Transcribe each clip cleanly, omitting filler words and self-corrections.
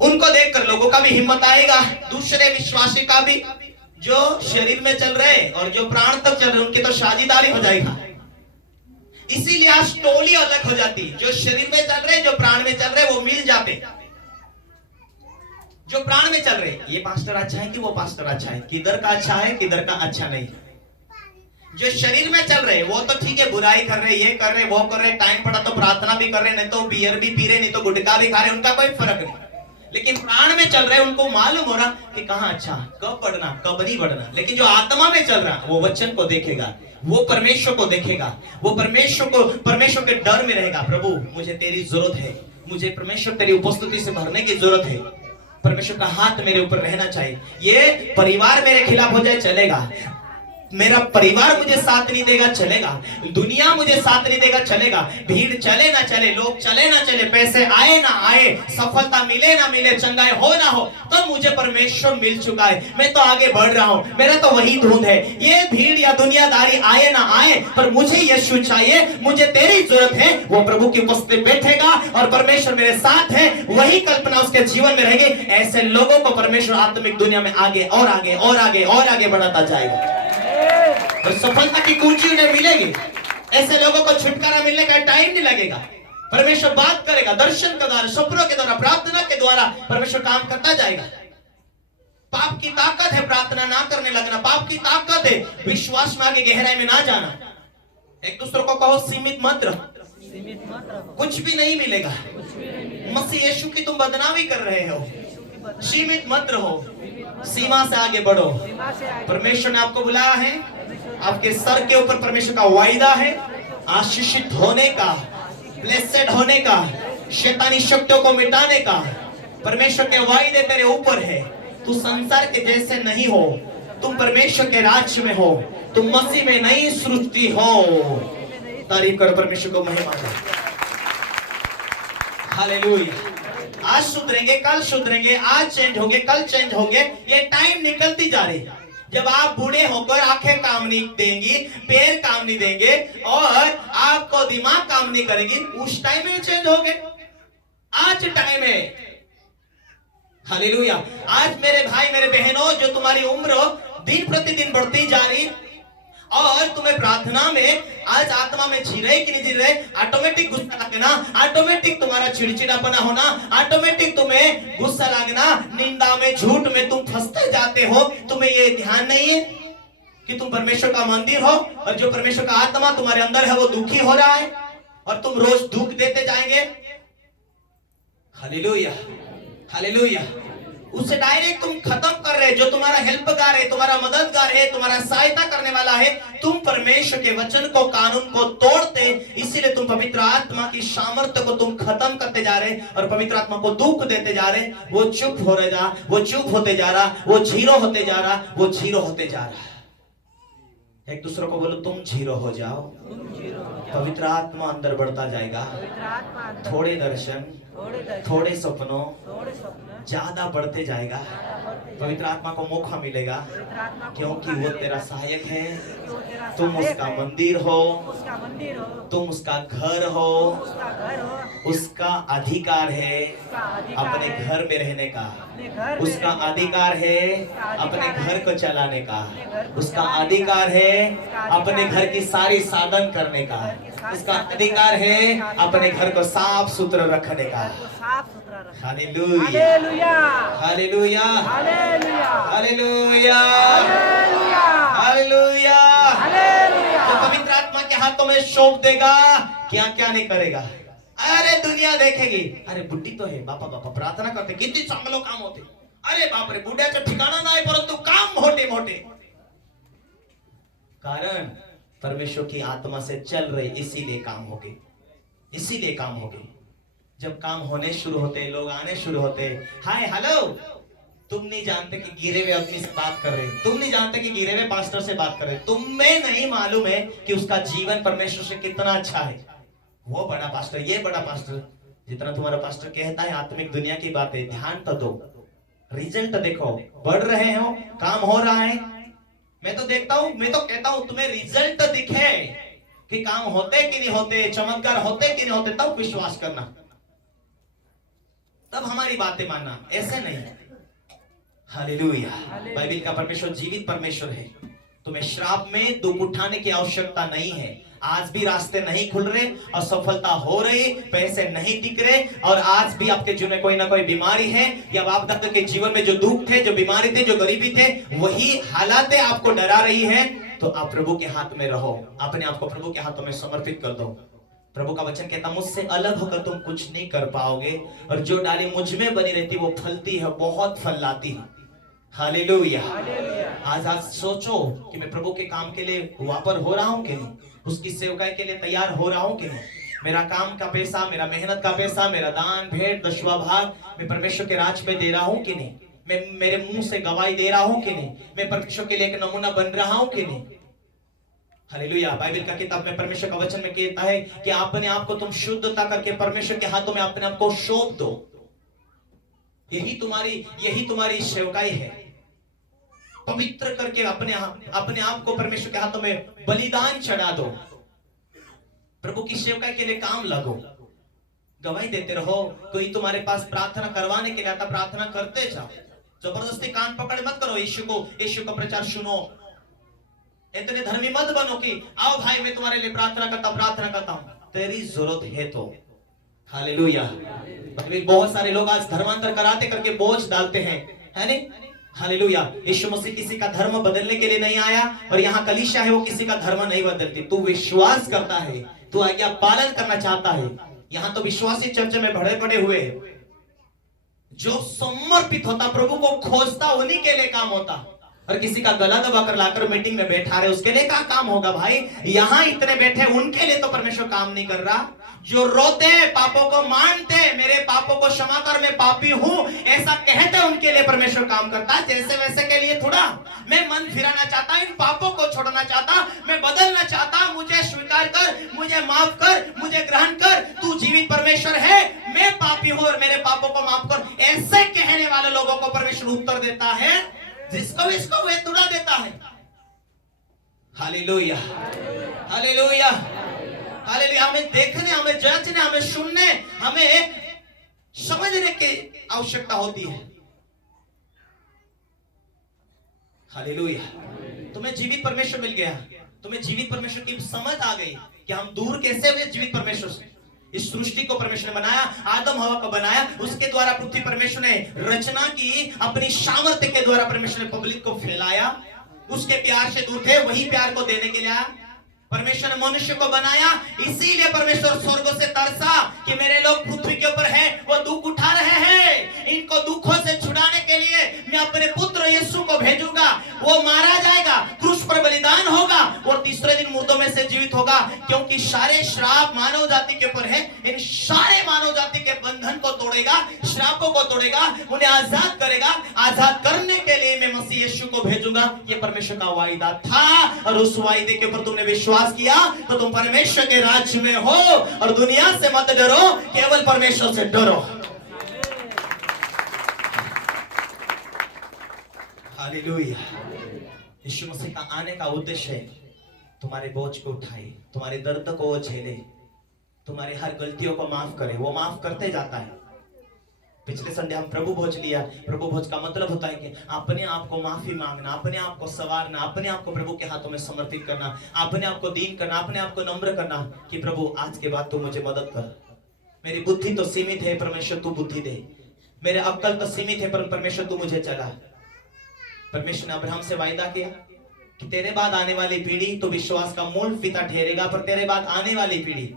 उनको देखकर लोगों का भी हिम्मत आएगा, दूसरे विश्वासी का भी, जो शरीर में चल रहे और जो प्राण तक चल रहे उनकी तो साझेदारी हो जाएगा। इसीलिए आज टोली अलग हो जाती, जो शरीर में चल रहे जो प्राण में चल रहे वो मिल जाते। जो प्राण में चल रहे, ये पास्टर अच्छा है कि वो पास्टर अच्छा है, किधर का अच्छा है किधर का अच्छा नहीं। जो शरीर में चल रहे वो तो ठीक है, बुराई कर रहे, ये कर रहे, वो कर रहे, टाइम पड़ा तो प्रार्थना भी कर रहे, नहीं तो बियर भी पी रहे, नहीं तो गुटखा भी खा रहे, उनका कोई फर्क नहीं। लेकिन प्राण में चल रहे उनको मालूम हो रहा कि कहाँ अच्छा, कब बढ़ना कब नहीं बढ़ना। लेकिन जो आत्मा में चल रहा वो वचन को देखेगा, वो परमेश्वर को देखेगा, वो परमेश्वर के डर में रहेगा। प्रभु मुझे तेरी जरूरत है, मुझे परमेश्वर तेरी उपस्थिति से भरने की जरूरत है, परमेश्वर का हाथ मेरे ऊपर रहना चाहिए। ये परिवार मेरे खिलाफ हो जाए चलेगा, मेरा परिवार मुझे साथ नहीं देगा चलेगा, दुनिया मुझे साथ नहीं देगा चलेगा, भीड़ चले ना चले, लोग चले ना चले, पैसे आए ना आए, सफलता मिले ना मिले, चंगाई हो ना हो, तो मुझे परमेश्वर मिल चुका है, मैं तो आगे बढ़ रहा हूं, मेरा तो वही धुन है। ये भीड़ या दुनियादारी आए ना आए, पर मुझे यीशु चाहिए, मुझे तेरी जरूरत है। वो प्रभु की उपस्थिति बैठेगा और परमेश्वर मेरे साथ है, वही कल्पना उसके जीवन में रहेगी। ऐसे लोगों को परमेश्वर आत्मिक दुनिया में आगे और आगे और आगे और आगे बढ़ाता जाएगा और सफलता की कुंजी उन्हें मिलेगी। ऐसे लोगों को छुटकारा मिलने का टाइम नहीं लगेगा, परमेश्वर बात करेगा, दर्शन के द्वारा, सपनों के द्वारा, प्रार्थना के द्वारा परमेश्वर काम करता जाएगा। पाप की ताकत है प्रार्थना ना करने लगना, पाप की ताकत है विश्वास में आगे गहराई में ना जाना। एक दूसरे को कहो सीमित मत रहो, कुछ भी नहीं मिलेगा। मसीह यीशु की तुम बदनामी कर रहे हो, सीमित मत रहो, सीमा से आगे बढ़ो। परमेश्वर ने आपको बुलाया है, आपके सर के ऊपर परमेश्वर का वायदा है आशीषित होने का, ब्लेसेड होने का, शैतानी शक्तियों को मिटाने का। परमेश्वर के वायदे तेरे ऊपर है। तू संसार के जैसे नहीं हो, तुम परमेश्वर के राज्य में हो, तुम मसीह में नई सृष्टि हो। तारीफ करो, परमेश्वर को महिमा दो। हालेलुया। आज सुधरेंगे कल सुधरेंगे, आज चेंज होंगे कल चेंज होंगे। ये टाइम निकलती जा रही। जब आप बूढ़े होकर आंखें काम नहीं देंगी, पैर काम नहीं देंगे और आपको दिमाग काम नहीं करेगी, उस टाइम में चेंज होंगे। आज टाइम है। हालेलुया। आज मेरे भाई मेरे बहनों, जो तुम्हारी उम्र दिन प्रतिदिन बढ़ती जा रही और तुम्हें प्रार्थना में आज आत्मा में जी रहे कि नहीं जी रहे, ऑटोमेटिक गुस्सा लगना, ऑटोमेटिक तुम्हारा चिड़चिड़ापना होना, ऑटोमेटिक तुम्हें गुस्सा लगना, निंदा में झूठ में तुम फंसते जाते हो। तुम्हें ये ध्यान नहीं है कि तुम परमेश्वर का मंदिर हो और जो परमेश्वर का आत्मा तुम्हारे अंदर है वो दुखी हो रहा है और तुम रोज दुख देते जाएंगे। Hallelujah hallelujah. उसे डायरेक्ट तुम खत्म कर रहे, जो तुम्हारा हेल्पगार है, तुम्हारा मददगार है, तुम्हारा सहायता करने वाला है, तुम परमेश्वर के वचन को, कानून को तोड़ते, इसीलिए तुम पवित्र आत्मा की सामर्थ्य को तुम खत्म करते जा रहे और पवित्र आत्मा को दुख देते जा रहे। वो चुप हो रहा, वो चुप होते जा रहा, वो जीरो होते जा रहा, वो जीरो होते जा रहा। एक दूसरे को बोलो तुम जीरो हो जाओ, पवित्र आत्मा अंदर बढ़ता जाएगा। थोड़े दर्शन, थोड़े सपनों, ज्यादा बढ़ते जाएगा। पवित्र आत्मा को मौका मिलेगा क्योंकि वो तेरा सहायक है। तुम उसका मंदिर हो, तुम उसका घर हो, उसका अधिकार है अपने घर में रहने का, उसका अधिकार है अपने घर को चलाने का, उसका अधिकार है अपने घर की सारी साधन करने का, उसका अधिकार है अपने घर को साफ सुथरा रखने का। Hallelujah hallelujah hallelujah hallelujah. तो पवित्र आत्मा के हाथों में सौंप देगा, क्या क्या नहीं करेगा। अरे दुनिया देखेगी, अरे बुद्धि तो है बापा, बापा प्रार्थना करते कितनी चांगलो काम होते, अरे बाप रे बुढ़्याचं ठिकाणा नाही परंतु काम मोठे मोठे। कारण परमेश्वर की आत्मा से चल रहे, इसीलिए काम हो गए, इसीलिए काम हो गए। जब काम होने शुरू होते, लोग आने शुरू होते, हाय हेलो, तुम नहीं जानते कि गिरे हुए आदमी से बात कर रहे, तुम नहीं जानते कि गिरे हुए पास्टर से बात कर रहे, तुम्हें नहीं मालूम है कि उसका जीवन परमेश्वर से कितना अच्छा है। वो बड़ा पास्टर, ये बड़ा पास्टर, जितना तुम्हारा पास्टर कहता है आत्मिक दुनिया की बातें, ध्यान तो दो, रिजल्ट देखो, बढ़ रहे हो, काम हो रहा है। मैं तो देखता हूं, मैं तो कहता हूं तुम्हें रिजल्ट दिखे कि काम होते कि नहीं होते, चमत्कार होते कि नहीं होते, तब विश्वास करना। तब हमारी बातें मानना, ऐसे नहीं। हालेलुया। बाइबल का परमेश्वर जीवित परमेश्वर है। तुम्हें श्राप में दुख उठाने की आवश्यकता नहीं है। आज भी रास्ते नहीं खुल रहे, असफलता हो रही, पैसे नहीं टिक रहे, और आज भी आपके जीवन में कोई ना कोई बीमारी है, या बाप दादा के जीवन में जो दुख थे, जो बीमारी थे, जो गरीबी थे, वही हालातें आपको डरा रही है, तो आप प्रभु के हाथ में रहो, अपने आप को प्रभु के हाथों में समर्पित कर दो। प्रभु का वचन कहता, मुझसे अलग होकर तुम कुछ नहीं कर पाओगे, और जो डाली मुझ में बनी रहती वो फलती है, बहुत फल लाती है। हालेलुया। आज सोचो कि मैं प्रभु के काम के लिए वापर हो रहा हूं कि नहीं, उसकी सेवकाई के लिए तैयार हो रहा हूं कि नहीं। मेरा काम का पैसा, मेरा मेहनत का पैसा, मेरा दान भेंट दशवां भाग मैं परमेश्वर के राज में दे रहा हूं कि नहीं। मैं मेरे मुंह से गवाही दे रहा हूं कि नहीं। मैं परमेश्वर के लिए एक नमूना बन रहा हूं कि नहीं। हालेलुया। बाइबल का किताब में परमेश्वर का वचन में कहता है कि अपने आप को तुम शुद्धता करके परमेश्वर के हाथों में अपने आप को सौंप दो। यही तुम्हारी सेवकाई है। पवित्र करके अपने आप को परमेश्वर के हाथों में बलिदान चढ़ा दो। प्रभु की सेवकाई के लिए काम लगो, गवाही देते रहो। कोई तुम्हारे पास प्रार्थना करवाने के लिए आता, प्रार्थना करते जाओ। जबरदस्ती कान पकड़ मत करो। यीशु का प्रचार सुनो। इतने धर्मी मत बनो कि आओ भाई मैं तुम्हारे लिए प्रार्थना करता हूं। तेरी जरूरत है तो। हालेलुया। बहुत सारे लोग आज धर्मांतर कराते करके बोझ डालते हैं, है नहीं। हालेलुया। यीशु मसीह किसी का धर्म बदलने के लिए नहीं आया, और यहाँ कलीसिया है वो किसी का धर्म नहीं बदलती। तू विश्वास करता है, तू आज्ञा पालन करना चाहता है। यहाँ तो विश्वासी चर्च में भरे पड़े हुए, जो समर्पित होता, प्रभु को खोजता, उन्हीं के लिए काम होता। और किसी का गला दबाकर लाकर मीटिंग में बैठा रहे, उसके लिए क्या काम होगा भाई। यहाँ इतने बैठे, उनके लिए तो परमेश्वर काम नहीं कर रहा। जो रोते, पापों को मानते, मेरे पापों को क्षमा कर, मैं पापी हूं, ऐसा कहते, उनके लिए परमेश्वर काम करता है। जैसे वैसे के लिए थोड़ा। मैं मन फिराना चाहता, इन पापों को छोड़ना चाहता, मैं बदलना चाहता, मुझे स्वीकार कर, मुझे माफ कर, मुझे ग्रहण कर, तू जीवित परमेश्वर है, मैं पापी हूं और मेरे पापों को माफ कर। ऐसे कहने वाले लोगों को परमेश्वर उत्तर देता है, जिसको इसको वे तुड़ा देता है। हालेलुया। हालेलुया। हालेलुया। हमें देखने, हमें जांचने, हमें सुनने, हमें समझने की आवश्यकता होती है। हालेलुया। तुम्हें जीवित परमेश्वर मिल गया, तुम्हें जीवित परमेश्वर की समझ आ गई कि हम दूर कैसे हुए जीवित परमेश्वर से। इस सृष्टि को परमेश्वर ने बनाया, आदम हवा को बनाया, उसके द्वारा पृथ्वी परमेश्वर ने रचना की, अपनी सामर्थ्य के द्वारा परमेश्वर ने पब्लिक को फैलाया। उसके प्यार से दूर थे, वही प्यार को देने के लिए आया। परमेश्वर ने मनुष्य को बनाया, इसीलिए परमेश्वर स्वर्ग से तरसा कि मेरे लोग पृथ्वी के ऊपर हैं, वो दुख उठा रहे हैं, इनको दुखों से छुड़ाने के लिए मैं अपने पुत्र यीशु को भेजूंगा। वो मारा जाएगा, क्रूस पर बलिदान होगा, और तीसरे दिन मुर्दों में से जीवित होगा। क्योंकि सारे श्राप मानव जाति के ऊपर है, इन सारे मानव जाति के बंधन को तोड़ेगा, श्रापों को तोड़ेगा, उन्हें आजाद करेगा। आजाद करने के लिए मैं मसीह यीशु को भेजूंगा। ये परमेश्वर का वायदा था, और उस वायदे के ऊपर तुमने विश्वास किया तो तुम परमेश्वर के राज्य में हो। और दुनिया से मत डरो, केवल परमेश्वर से डरो। हालेलुया। यीशु मसीह का आने का उद्देश्य है तुम्हारे बोझ को उठाए, तुम्हारे दर्द को वो झेले, तुम्हारे हर गलतियों को माफ करे। वो माफ करते जाता है। पिछले संडे हम प्रभु भोज लिया। प्रभु भोज का मतलब होता है कि अपने आप को माफी मांगना, अपने आप को सवारना, अपने आप को प्रभु के हाथों में समर्पित करना, अपने आप को दीन करना, अपने आप को नम्र करना कि प्रभु आज के बाद तू मुझे मदद कर। मेरी बुद्धि तो सीमित है, परमेश्वर तू बुद्धि दे। मेरे अक्ल तो सीमित है, पर परमेश्वर तू मुझे चला। परमेश्वर ने अब्राहम से वायदा किया कि तेरे बाद आने वाली पीढ़ी तो विश्वास का मूल पिता ठहरेगा, पर तेरे बाद आने वाली पीढ़ी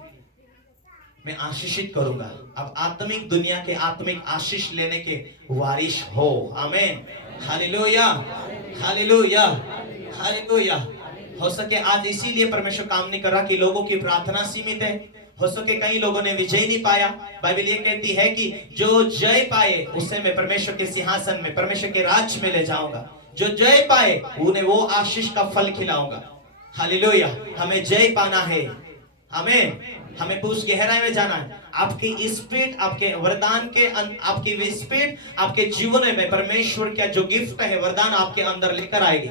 मैं आशीषित करूंगा। अब आत्मिक दुनिया के आत्मिक आशीष लेने के वारिश हो। आमीन। हालेलुया। हालेलुया। हालेलुया। हो सके आज इसीलिए परमेश्वर काम नहीं कर रहा कि लोगों की प्रार्थना सीमित है। हो सके कई लोगों ने विजय नहीं पाया। बाइबल ये कहती है कि जो जय पाए उसे मैं परमेश्वर के सिंहासन में, परमेश्वर के राज्य में ले जाऊंगा। जो जय पाए उन्हें वो आशीष का फल खिलाऊंगा। हालेलुया। हमें जय पाना है। हमें उस गहराई में जाना है। आपकी स्पीड, आपके वरदान के आपकी स्पीड आपके जीवन में परमेश्वर का जो गिफ्ट है, वरदान आपके अंदर लेकर आएगी।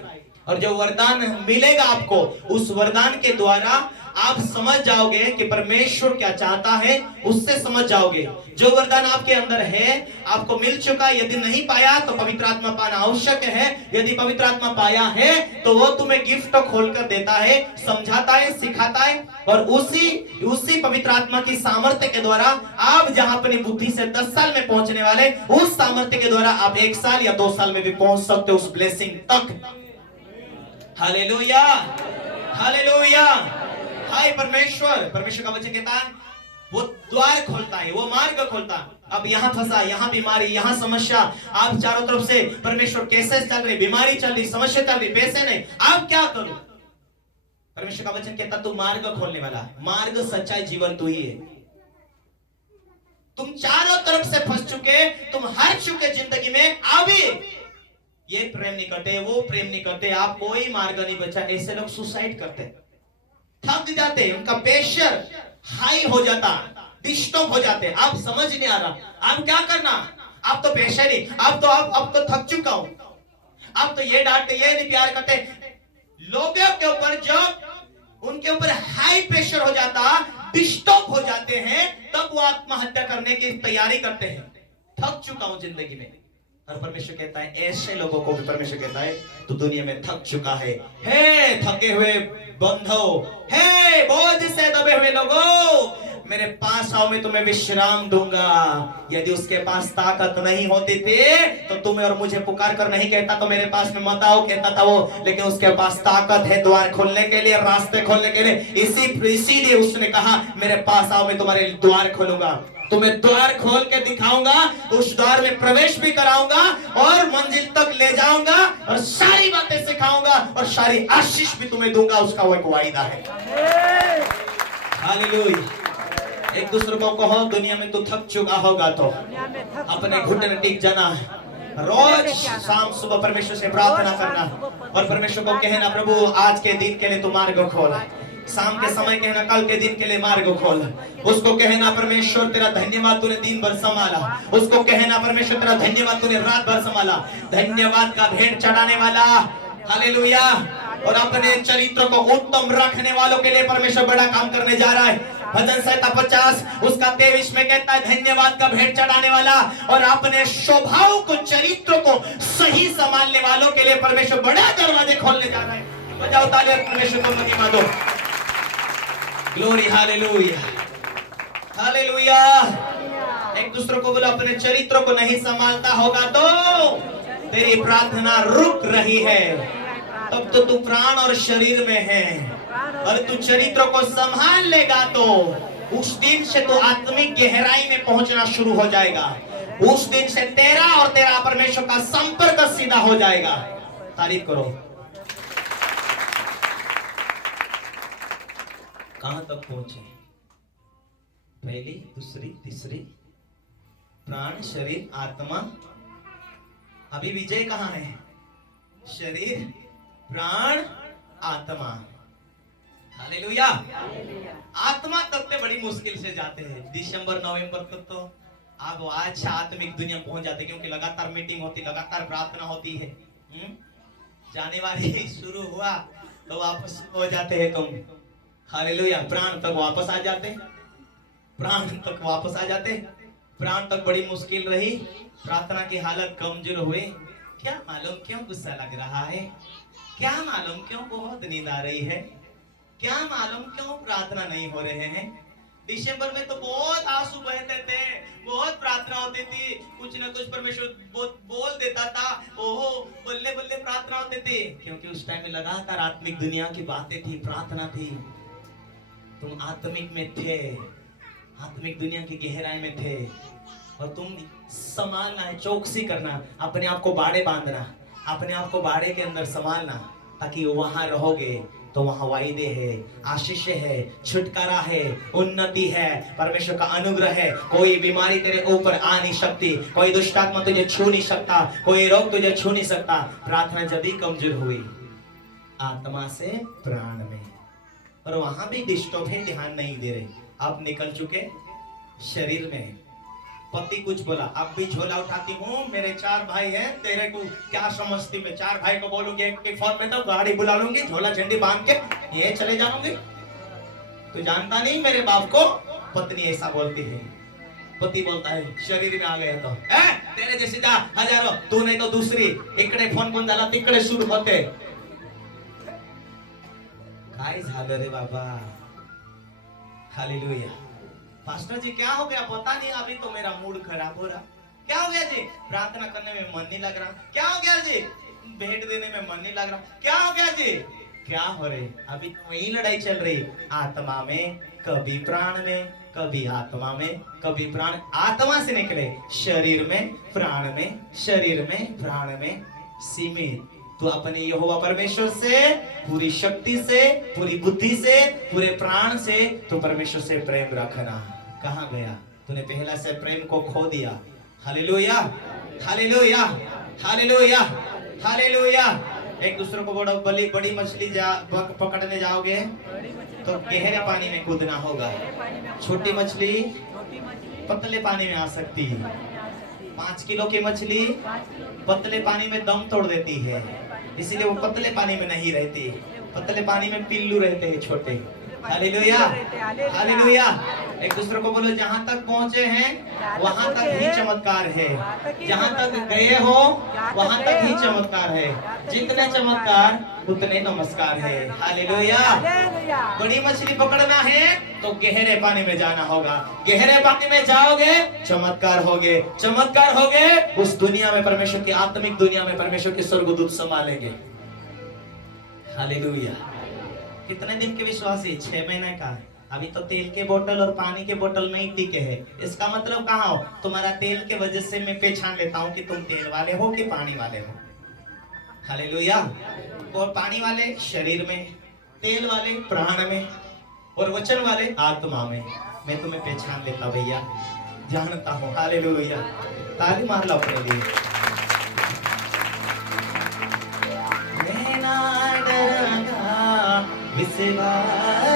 और जो वरदान मिलेगा आपको, उस वरदान के द्वारा आप समझ जाओगे कि परमेश्वर क्या चाहता है, उससे समझ जाओगे। जो वरदान आपके अंदर है, आपको मिल चुका, यदि नहीं पाया तो पवित्र आत्मा पाना आवश्यक है। यदि पवित्र आत्मा पाया है तो वो तुम्हें गिफ्ट खोलकर देता है, समझाता है, सिखाता है, और उसी पवित्र आत्मा की सामर्थ्य के द्वारा आप जहां अपनी बुद्धि से 10 साल में पहुंचने वाले, उस सामर्थ्य के द्वारा आप 1 साल या 2 साल में भी पहुंच सकते हो उस ब्लेसिंग तक। Hallelujah, hallelujah. हाय परमेश्वर का वचन कहता है वो द्वार खोलता है, वो मार्ग खोलता है। अब यहाँ फंसा, यहाँ बीमारी, यहाँ समस्या, आप चारों तरफ से परमेश्वर कैसे चल रही, बीमारी चल रही, समस्या चल रही, पैसे नहीं, आप क्या करो? परमेश्वर का वचन कहता तू मार्ग खोलने वाला, मार्ग सच्चाई जीवन तू ही है। तुम चारों तरफ से फंस चुके, तुम हार चुके जिंदगी में, अभी ये प्रेम नहीं करते, वो प्रेम नहीं करते, आप कोई मार्ग नहीं बचा। ऐसे लोग सुसाइड करते, थक जाते, उनका प्रेशर हाई हो जाता, डिस्टर्ब हो जाते। आप समझ नहीं आ रहा आप क्या करना, आप तो पैसे नहीं, अब तो थक चुका हूं, आप तो ये डांटते, ये नहीं प्यार करते। लोगों के ऊपर जब उनके ऊपर हाई प्रेशर हो जाता, डिस्टर्ब हो जाते हैं, तब वो आत्महत्या करने की तैयारी करते हैं। थक चुका हूं जिंदगी में, और परमेश्वर कहता है ऐसे लोगों को भी परमेश्वर कहता है तू दुनिया में थक चुका है। हे थके हुए बंधो, हे बोझ से दबे हुए लोगों, मेरे पास आओ, मैं तुम्हें विश्राम दूंगा। यदि उसके पास ताकत नहीं होती थी तो तुम्हें और मुझे पुकार कर नहीं कहता तो मेरे पास में मत आओ, कहता था वो, लेकिन उसके पास ताकत है द्वार खोलने के लिए, रास्ते खोलने के लिए। इसीलिए उसने कहा मेरे पास आओ, मैं तुम्हारे द्वार खोलूंगा, तुम्हें द्वार खोल के दिखाऊंगा, उस द्वार में प्रवेश भी कराऊंगा और मंजिल तक ले जाऊंगा और सारी बातें सिखाऊंगा और सारी आशीष भी तुम्हें दूंगा। उसका वो एक वायदा है। हालेलुया। एक दूसरे को कहो दुनिया में तू थक चुका होगा तो अपने घुटने टिक जाना, रोज शाम सुबह परमेश्वर से प्रार्थना करना और परमेश्वर को कहना प्रभु आज के दिन के लिए तू मार्ग खोल। शाम के समय कहना कल के दिन के लिए मार्ग खोल। उसको कहना परमेश्वर तेरा धन्यवाद तूने दिन भर संभाला। उसको कहना परमेश्वर तेरा धन्यवाद तूने रात भर संभाला। धन्यवाद का भेंट चढ़ाने वाला, हालेलुया। और अपने चरित्र को उत्तम रखने वालों के लिए परमेश्वर बड़ा काम करने जा रहा है। भजन संहिता 50 उसका 23 में कहता है धन्यवाद का भेंट चढ़ाने वाला और अपने स्वभाव को, चरित्र को सही संभालने वालों के लिए परमेश्वर बड़ा दरवाजे खोलने जा रहा है। बजाओ तालियां, परमेश्वर को महिमा दो। Glory, hallelujah, hallelujah. एक दूसरे को बोलो अपने चरित्र को नहीं संभालता होगा तो तेरी प्रार्थना रुक रही है, तब तो तू प्राण और शरीर में है। और तू चरित्र को संभाल लेगा तो उस दिन से तू आत्मिक गहराई में पहुंचना शुरू हो जाएगा। उस दिन से तेरा और तेरा परमेश्वर का संपर्क सीधा हो जाएगा। तारीफ करो। कहां तक पहुंचे? पहली, दूसरी, तीसरी, प्राण, शरीर, आत्मा। अभी विजय कहां है? शरीर, प्राण, आत्मा। हालेलुया। आत्मा तक पे बड़ी मुश्किल से जाते हैं। दिसंबर नवंबर तक तो आप आज आत्मिक दुनिया पहुंच जाते, क्योंकि लगातार मीटिंग होती, लगातार प्रार्थना होती है। जनवरी शुरू हुआ तो वापस हो जाते हैं तुम। हालेलुया। प्राण तक वापस आ जाते, प्राण तक वापस आ जाते। प्राण तक बड़ी मुश्किल रही, प्रार्थना की हालत कमजोर हुए। क्या मालूम क्यों गुस्सा लग रहा है, क्या मालूम क्यों बहुत नींद आ रही है, क्या मालूम क्यों प्रार्थना नहीं हो रहे हैं। दिसंबर में तो बहुत आंसू बहते थे, बहुत प्रार्थना होती थी, कुछ न कुछ परमेश्वर बोल देता था, ओहो बल्ले बल्ले प्रार्थना होते थे, क्योंकि उस टाइम में लगातार आत्मिक दुनिया की बातें थी, प्रार्थना थी। तुम आत्मिक में थे, आत्मिक दुनिया की गहराई में थे, और तुम संभालना है, चौकसी करना, अपने आप को बाड़े बांधना, अपने आप को बाड़े के अंदर संभालना, ताकि वहां रहोगे तो वहां वायदे है, आशीष है, छुटकारा है, उन्नति है, परमेश्वर का अनुग्रह है। कोई बीमारी तेरे ऊपर आ नहीं सकती, कोई दुष्ट आत्मा तुझे छू नहीं सकता, कोई रोग तुझे छू नहीं सकता। प्रार्थना जब भी कमजोर हुई आत्मा से प्राण में, और वहां भी डिस्टर्ब है, ध्यान नहीं दे रहे। आप निकल चुके शरीर में, पति कुछ बोला, अब भी झोला उठाती हूँ, मेरे 4 भाई हैं, तेरे को क्या समझती, मैं 4 भाई को बोलूंगी एक फोन में तो गाड़ी बुला लूंगी, झोला झंडी बांध के ये चले जाऊंगी। तू जानता नहीं मेरे बाप को। पत्नी ऐसा बोलती है। पति बोलता है शरीर में आ गया तो तेरे जैसे जा हजारों, तू नहीं तो दूसरी, इकडे फोन बंद झाला तिकडे सुरू होते। काय झालं रे बाबा। हालेलुया। पास्टर जी क्या हो गया, पता नहीं, अभी तो मेरा मूड खराब हो रहा। क्या हो गया जी, प्रार्थना करने में मन नहीं लग रहा। क्या हो गया जी, भेंट देने में मन नहीं लग रहा। क्या हो गया जी, क्या हो रही, अभी तो वही लड़ाई चल रही, आत्मा में, कभी प्राण में, कभी आत्मा में, कभी प्राण, आत्मा से निकले शरीर में, प्राण में, शरीर में, प्राण में सीमित। तो अपने यहोवा परमेश्वर से पूरी शक्ति से, पूरी बुद्धि से, पूरे प्राण से तो परमेश्वर से प्रेम रखना। कहाँ गया, तूने पहला से प्रेम को खो दिया। Hallelujah, hallelujah, hallelujah, hallelujah. एक दूसरे को बड़ी मछली पकड़ने जाओगे तो गहरे पानी में कूदना होगा। छोटी मछली पतले पानी में आ सकती है। 5 किलो की मछली पतले पानी में दम तोड़ देती है, इसीलिए वो पतले पानी में नहीं रहती। पतले पानी में पिल्लू रहते हैं छोटे। Hallelujah, hallelujah. एक दूसरे को बोलो जहां तक पहुंचे हैं वहां तक ही चमत्कार है, जहां तक गए हो वहां तक ही चमत्कार है। जितने चमत्कार उतने नमस्कार है। हालेलुया। बड़ी मछली पकड़ना है तो गहरे पानी में जाना होगा। गहरे पानी में जाओगे चमत्कार होगे, चमत्कार होगे उस दुनिया में, परमेश्वर की आत्मिक दुनिया में परमेश्वर के स्वर्गदूत संभालेंगे। हालेलुया। कितने दिन के विश्वासी, 6 महीने का। अभी तो तेल के बोतल और पानी के बोतल में ही टिके है। इसका मतलब कहाँ हो, तुम्हारा तेल के वजह से मैं पहचान लेता हूँ कि तुम तेल वाले हो कि पानी वाले हो। हालेलुया। और पानी वाले शरीर में, तेल वाले प्राण में, और वचन वाले आत्मा में। मैं तुम्हें पहचान लेता भैया, जानता हूँ। हालेलुया। ताली मार लो अपने लिए। मैं ना डरांगा विश्वास